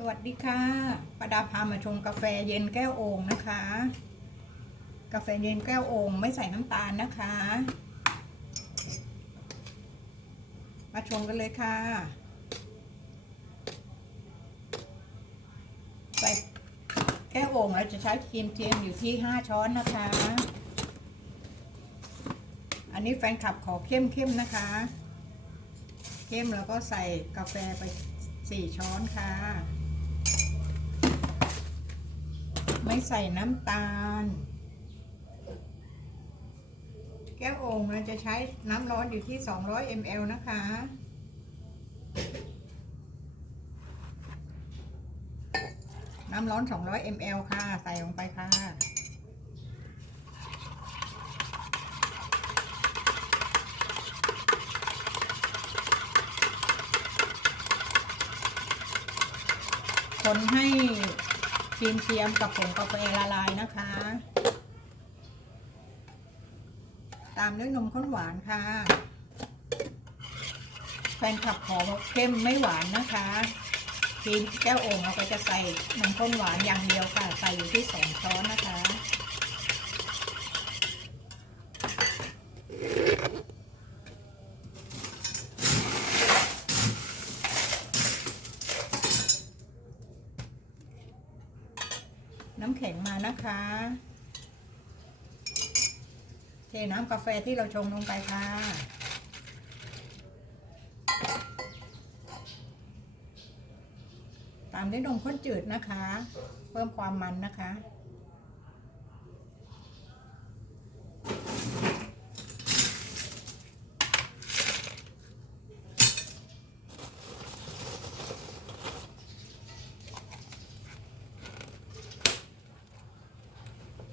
สวัสดีค่ะประดาพามาชงกาแฟเย็นแก้วโอ่งนะคะ กาแฟเย็นแก้วโอ่งไม่ใส่น้ำตาลนะคะ มาชงกันเลยค่ะ ใส่แก้วโอ่งเราจะใช้ครีมเทียมอยู่ที่ 5 ช้อนนะคะ อันนี้แฟนคลับขอเข้มเข้มนะคะ เข้มแล้วก็ใส่กาแฟไป 4 ช้อนค่ะ ไม่ใส่น้ำตาล แก้วโอ่งเราจะใช้น้ำร้อนอยู่ที่ 200 ml นะคะ น้ำร้อน 200 ml ค่ะ ใส่ลงไปค่ะคนให้ ครีมเทียมกับผงกาแฟละลายนะคะ ตามด้วยนมข้นหวานค่ะ แฟนคลับขอเข้มไม่หวานนะคะครีมแก้วโอ่งเราก็จะใส่นมข้นหวานอย่างเดียวค่ะ ใส่อยู่ที่สองช้อนนะคะ น้ำแข็งมานะคะ เทน้ำกาแฟที่เราชงลงไปค่ะตามด้วยนมข้นจืดนะคะ เพิ่มความมันนะคะ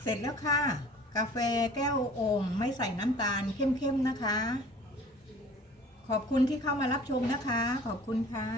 เสร็จแล้วค่ะ กาแฟแก้วโอ่งไม่ใส่น้ำตาลเข้มๆนะคะ ขอบคุณที่เข้ามารับชมนะคะ ขอบคุณค่ะ